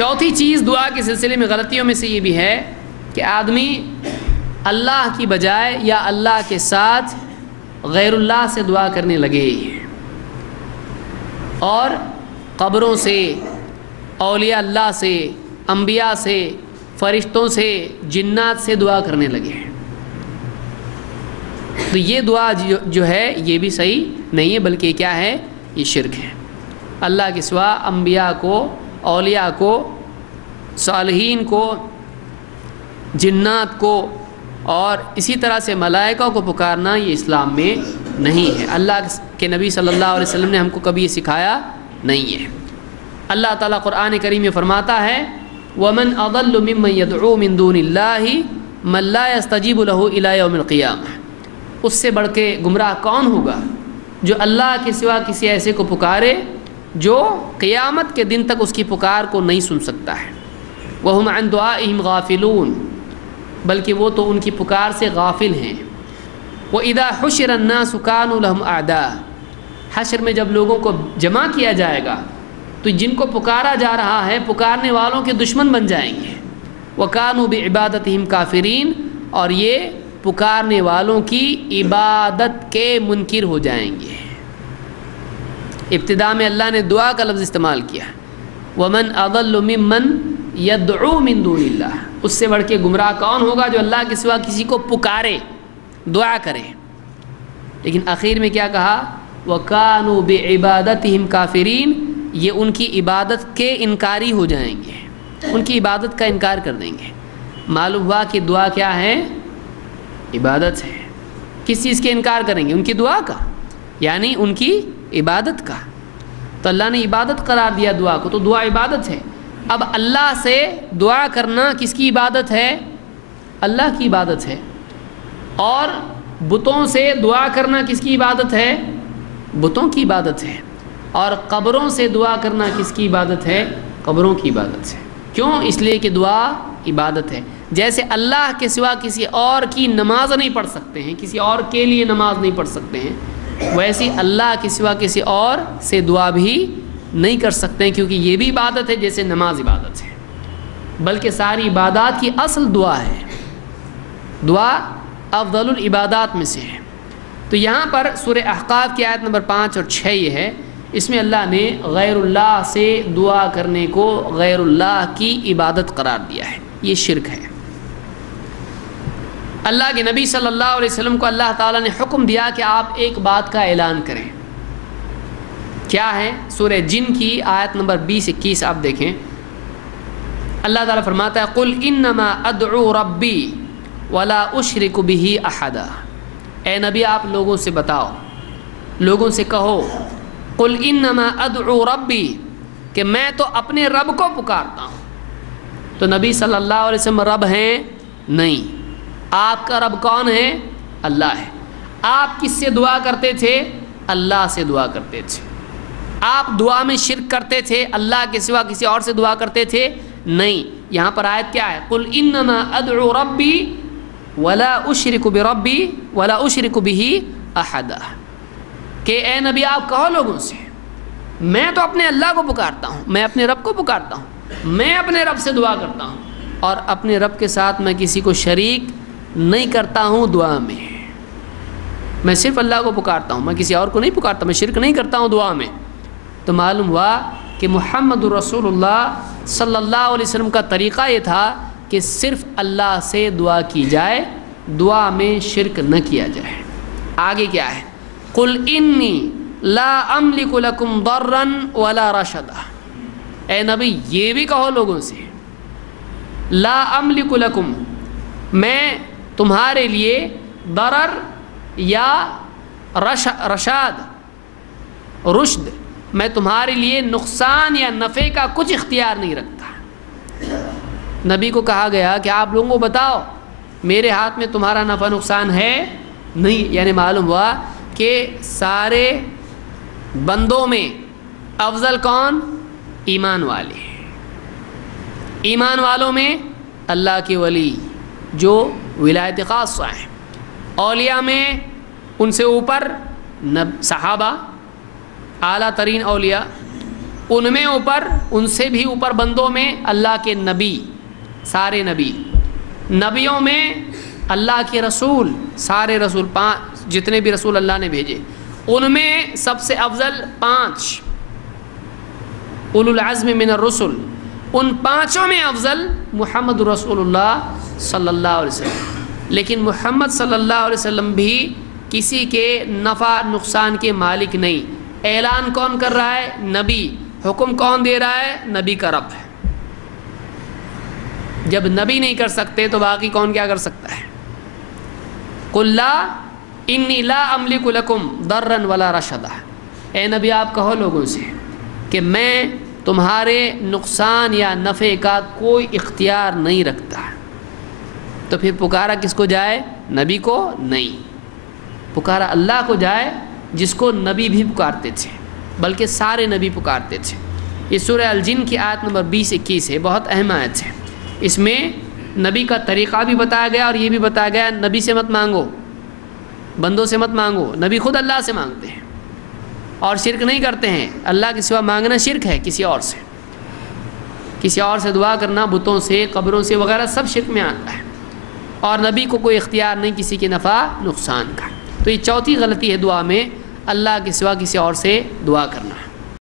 چوتھی چیز دعا کے سلسلے میں غلطیوں میں سے یہ بھی ہے کہ آدمی اللہ کی بجائے یا اللہ کے ساتھ غیر اللہ سے دعا کرنے لگے اور قبروں سے، اولیاء اللہ سے، انبیاء سے، فرشتوں سے، جنات سے دعا کرنے لگے۔ تو یہ دعا جو ہے یہ بھی صحیح نہیں ہے، بلکہ کیا ہے؟ یہ شرک ہے۔ اللہ کے سوا انبیاء کو، اولیاء کو، صالحین کو، جنات کو اور اسی طرح سے ملائکہ کو پکارنا یہ اسلام میں نہیں ہے۔ اللہ کے نبی صلی اللہ علیہ وسلم نے ہم کو کبھی یہ سکھایا نہیں ہے۔ اللہ تعالیٰ قرآن کریم میں فرماتا ہے وَمَنْ أَضَلُّ مِمَّنْ يَدْعُو مِن دُونِ اللَّهِ مَنْ لَا يَسْتَجِيبُ لَهُ إِلَى يَوْمِ الْقِيَامَةِ، اس سے بڑھ کے گمراہ کون ہوگا جو اللہ کے سوا کسی ایسے کو پکارے جو قیامت کے دن تک اس کی پکار کو نہیں سن سکتا ہے۔ وَهُمْ عَنْ دُعَائِهِمْ غَافِلُونَ، بلکہ وہ تو ان کی پکار سے غافل ہیں۔ وَإِذَا حُشِرَ النَّاسُ كَانُوا لَهُمْ أَعْدَاءَ، حشر میں جب لوگوں کو جمع کیا جائے گا تو جن کو پکارا جا رہا ہے پکارنے والوں کے دشمن بن جائیں گے۔ وَكَانُوا بِعِبَادَتِهِمْ كَافِرِينَ، اور یہ پکارنے والوں کی عبادت کے منکر ہو جائیں گے۔ ابتدا میں اللہ نے دعا کا لفظ استعمال کیا، وَمَنْ أَضَلُّ مِمَّنْ يَدْعُو مِن دُونِ اللَّهِ، اس سے بڑھ کے گمراہ کون ہوگا جو اللہ کے سوا کسی کو پکارے، دعا کرے۔ لیکن آخر میں کیا کہا؟ وَكَانُوا بِعِبَادَتِهِمْ كَافِرِينَ، یہ ان کی عبادت کے انکاری ہو جائیں گے، ان کی عبادت کا انکار کر دیں گے۔ معلوم ہوا کہ دعا کیا ہے؟ عبادت ہے۔ کس چیز کے انکار کریں گے؟ ان کی دعا کا، یعنی ان کی عبادت کا۔ تو اللہ نے عبادت قرار دیا دعا کو، تو دعا عبادت ہے۔ اب اللہ سے دعا کرنا کس کی عبادت ہے؟ اللہ کی عبادت ہے۔ اور بتوں سے دعا کرنا کس کی عبادت ہے؟ بتوں کی عبادت ہے۔ اور قبروں سے دعا کرنا کس کی عبادت ہے؟ قبروں کی عبادت ہے۔ کیوں؟ اس لیے کہ دعا عبادت ہے۔ جیسے اللہ کے سوا کسی اور کی نماز نہیں پڑھ سکتے ہیں، کسی اور کے لیے نماز نہیں پڑھ سکتے ہیں، ویسے اللہ کے سوا کسی اور سے دعا بھی نہیں کر سکتے ہیں، کیونکہ یہ بھی عبادت ہے جیسے نماز عبادت ہے۔ بلکہ ساری عبادات کی اصل دعا ہے، دعا افضل العبادات میں سے ہے۔ تو یہاں پر سورہ احقاف کی آیت نمبر 5 اور 6 یہ ہے، اس میں اللہ نے غیر اللہ سے دعا کرنے کو غیر اللہ کی عبادت قرار دیا ہے، یہ شرک ہے۔ اللہ کے نبی صلی اللہ علیہ وسلم کو اللہ تعالیٰ نے حکم دیا کہ آپ ایک بات کا اعلان کریں۔ کیا ہے؟ سورہ جن کی آیت نمبر 20-21 آپ دیکھیں، اللہ تعالیٰ فرماتا ہے قُلْ إِنَّمَا أَدْعُو رَبِّي وَلَا أُشْرِكُ بِهِ أَحَدًا، اے نبی آپ لوگوں سے بتاؤ، لوگوں سے کہو قُلْ إِنَّمَا أَدْعُو رَبِّي، کہ میں تو اپنے رب کو پکارتا ہوں۔ تو نبی صلی اللہ علیہ وسلم رب ہیں؟ نہیں۔ آپ کا رب کون ہے؟ اللہ ہے۔ آپ کس سے دعا کرتے تھے؟ اللہ سے دعا کرتے تھے۔ آپ دعا میں شرک کرتے تھے؟ اللہ کے سوا کسی اور سے دعا کرتے تھے؟ نہیں۔ یہاں پر آیت کیا ہے؟ قُلْ إِنَّمَا أَدْعُو رَبِّي وَلَا أُشْرِكُ بِرَبِّي وَلَا أُشْرِكُ بِهِ أَحَدًا، کہ اے نبی آپ کہو لوگوں سے میں تو اپنے اللہ کو پکارتا ہوں، میں اپنے رب کو پکارتا ہوں، میں اپنے رب سے دعا کرتا ہوں اور اپنے رب کے ساتھ میں کسی کو شریک نہیں کرتا ہوں دعا میں۔ میں صرف اللہ کو پکارتا ہوں، میں کسی اور کو نہیں پکارتا، میں شرک نہیں کرتا ہوں دعا میں۔ تو معلوم ہوا کہ محمد رسول اللہ صلی اللہ علیہ وسلم کا طریقہ یہ تھا کہ صرف اللہ سے دعا کی جائے، دعا میں شرک نہ کیا جائے۔ آگے کیا ہے؟ قُلْ إِنِّي لَا أَمْلِكُ لَكُمْ ضَرًّا وَلَا رَشَدًا، اے نبی یہ بھی کہو لوگوں سے لا أَمْلِكُ لَكُمْ، میں تمہارے لیے ضرر یا رشاد رشد، میں تمہارے لیے نقصان یا نفع کا کچھ اختیار نہیں رکھتا۔ نبی کو کہا گیا کہ آپ لوگوں کو بتاؤ میرے ہاتھ میں تمہارا نفع نقصان ہے نہیں، یعنی معلوم ہوا کہ سارے بندوں میں افضل کون؟ ایمان والے۔ ایمان والوں میں اللہ کے ولی جو ولایت خاصہ ہیں، اولیاء میں ان سے اوپر صحابہ اعلیٰ ترین اولیاء، ان میں اوپر، ان سے بھی اوپر بندوں میں اللہ کے نبی، سارے نبی، نبیوں میں اللہ کے رسول، سارے رسول، جتنے بھی رسول اللہ نے بھیجے ان میں سب سے افضل 5 اولو العزم من الرسل، ان 5 میں افضل محمد رسول اللہ صلی اللہ علیہ وسلم۔ لیکن محمد صلی اللہ علیہ وسلم بھی کسی کے نفع نقصان کے مالک نہیں۔ اعلان کون کر رہا ہے؟ نبی۔ حکم کون دے رہا ہے؟ نبی کا رب ہے۔ جب نبی نہیں کر سکتے تو باقی کون کیا کر سکتا ہے؟ قل لا انی لا املک لکم ضرا ولا رشدا، اے نبی آپ کہو لوگوں سے کہ میں تمہارے نقصان یا نفع کا کوئی اختیار نہیں رکھتا۔ تو پھر پکارا کس کو جائے؟ نبی کو نہیں، پکارا اللہ کو جائے جس کو نبی بھی پکارتے تھے، بلکہ سارے نبی پکارتے تھے۔ یہ سورہ الجن کی آیت نمبر 20-21 ہے، بہت اہم آیت ہے۔ اس میں نبی کا طریقہ بھی بتایا گیا اور یہ بھی بتایا گیا نبی سے مت مانگو، بندوں سے مت مانگو، نبی خود اللہ سے مانگتے ہیں اور شرک نہیں کرتے ہیں۔ اللہ کے سوا مانگنا شرک ہے، کسی اور سے، کسی اور سے دعا کرنا، بتوں سے، قبروں سے وغیرہ سب شرک میں آتا ہے، اور نبی کو کوئی اختیار نہیں کسی کے نفع نقصان کا۔ تو یہ چوتھی غلطی ہے دعا میں، اللہ کے سوا کسی اور سے دعا کرنا۔